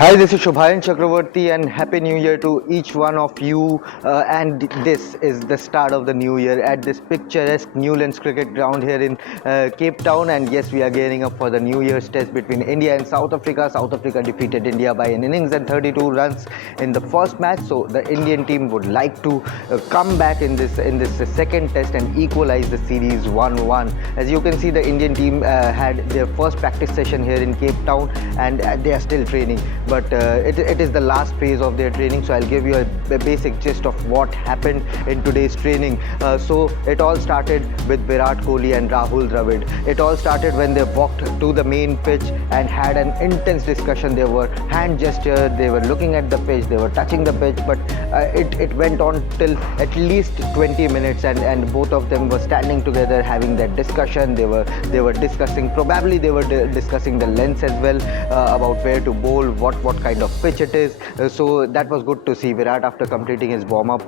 Hi, this is Shubhayan Chakravarti and Happy New Year to each one of you. And this is the start of the new year at this picturesque Newlands cricket ground here in Cape Town. And yes, we are gearing up for the New Year's test between India and South Africa. South Africa defeated India by an innings and 32 runs in the first match. So the Indian team would like to come back in this second test and equalize the series 1-1. As you can see, the Indian team had their first practice session here in Cape Town, and they are still training. But it is the last phase of their training, so I'll give you a basic gist of what happened in today's training. So it all started with Virat Kohli and Rahul Dravid. It all started when they walked to the main pitch and had an intense discussion. There were hand gestures, they were looking at the pitch, they were touching the pitch, but it went on till at least 20 minutes, and both of them were standing together having that discussion. They were discussing, probably they were discussing the lengths as well, about where to bowl, what kind of pitch it is. So that was good to see. Virat, after completing his warm-up,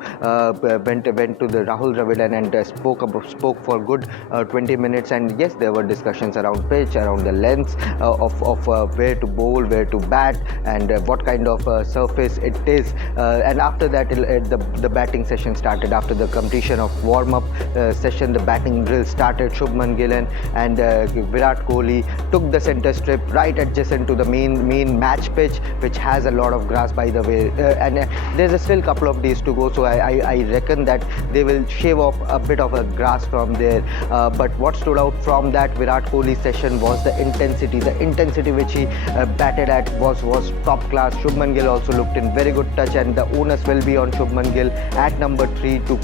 went to the Rahul Dravid and spoke for good 20 minutes. And yes, there were discussions around pitch, around the lengths of where to bowl, where to bat, and what kind of surface it is. And after that, the batting session started. After the completion of warm-up session, the batting drill started. Shubman Gill and Virat Kohli took the center strip right adjacent to the main match pitch, which has a lot of grass, by the way, and there's still a couple of days to go, so I reckon that they will shave off a bit of a grass from there. But what stood out from that Virat Kohli session was the intensity which he batted at was top class. Shubman Gill also looked in very good touch, and the onus will be on Shubman Gill at number 3 to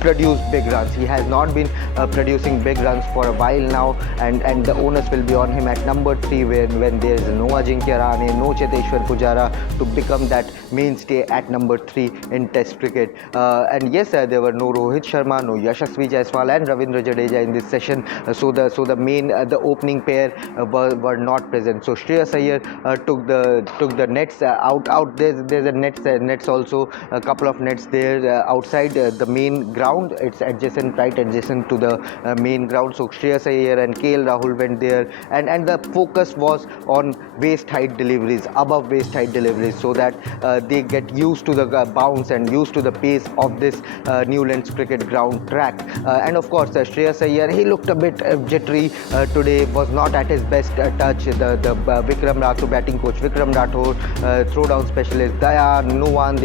produce big runs. He has not been producing big runs for a while now, and the onus will be on him at number 3 when there is no Ajinkya Rahane, no Cheteshwar Pujara, to become that mainstay at number 3 in Test cricket. And yes, there were no Rohit Sharma, no Yashasvi Jaiswal and Ravindra Jadeja in this session. So the main the opening pair were not present. So Shreyas Iyer took the nets out. There's a nets also, a couple of nets there outside the main ground. It's right adjacent to the main ground. So Shreyas Iyer and KL Rahul went there, and the focus was on waist height deliveries, above waist height deliveries, so that they get used to the bounce and used to the pace of this Newlands cricket ground track. And of course, Shreyas Iyer, he looked a bit jittery today, was not at his best touch. The Vikram Rathore, batting coach Vikram Rathore, throwdown specialist Daya, Nuwan,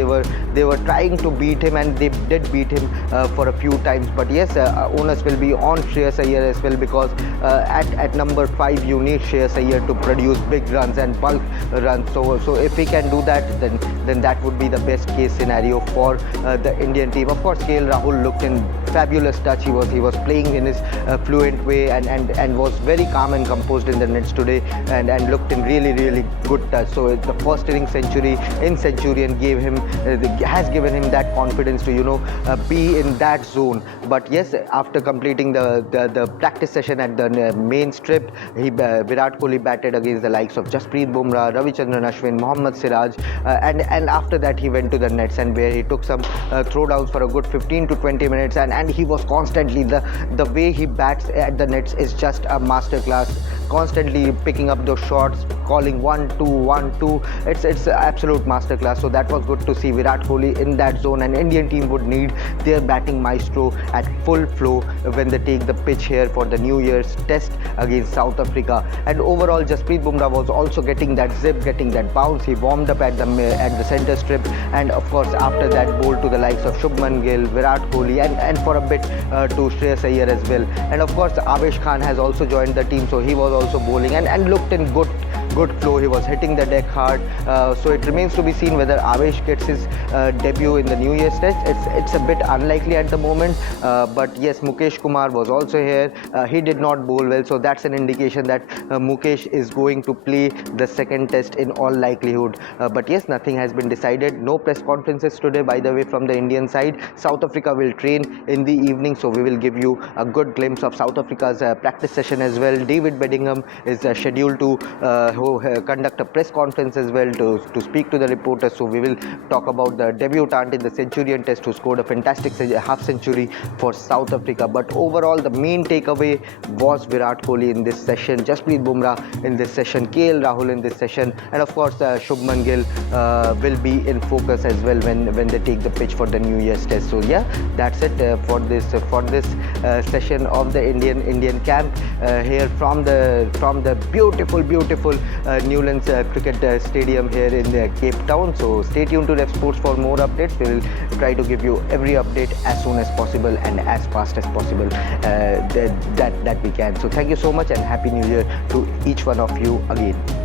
they were trying to beat him, and they did beat him for a few times. But yes, onus will be on Shreyas Iyer as well, because at number 5 you need Shreyas Iyer to produce big runs and bulk runs. So if he can do that, then that would be the best case scenario for the Indian team. Of course, KL Rahul looked in fabulous touch. He was playing in his fluent way and was very calm and composed in the nets today, and looked in really good touch. So the first inning century in Centurion has given him that confidence to be in that zone. But yes, after completing the practice session at the main strip, Virat Kohli batted against the likes of Jasprit Bumrah, Ravichandran Ashwin, Mohammad Siraj, and after that he went to the nets, and where he took some throwdowns for a good 15 to 20 minutes, and he was constantly, the way he bats at the nets is just a masterclass, constantly picking up those shots, calling 1-2, 1-2. It's absolute masterclass. So that was good to see Virat Kohli in that zone, and Indian team would need their batting maestro at full flow when they take the pitch here for the New Year's test against South Africa. And overall, Jasprit Bumrah was also getting that zip, getting that bounce. He warmed up at the center strip, and of course after that bowled to the likes of Shubman Gill, Virat Kohli, and for a bit to Shreyas Iyer as well. And of course Avesh Khan has also joined the team, so he was also bowling and looked in good flow. He was hitting the deck hard. So it remains to be seen whether Avesh gets his debut in the New Year's test. It's a bit unlikely at the moment, but yes, Mukesh Kumar was also here. He did not bowl well, so that's an indication that Mukesh is going to play the second test in all likelihood. But yes, nothing has been decided. No press conferences today, by the way, from the Indian side. South Africa will train in the evening, so we will give you a good glimpse of South Africa's practice session as well. David Bedingham is scheduled to conduct a press conference as well to speak to the reporters. So we will talk about the debutant in the Centurion Test who scored a fantastic half century for South Africa. But overall, the main takeaway was Virat Kohli in this session, Jasprit Bumrah in this session, KL Rahul in this session, and of course Shubman Gill will be in focus as well when they take the pitch for the New Year's Test. So yeah, that's it for this session of the Indian camp here from the beautiful Newlands Cricket Stadium here in Cape Town. So stay tuned to Revsportz for more updates. We will try to give you every update as soon as possible and as fast as possible that we can. So thank you so much and Happy New Year to each one of you again.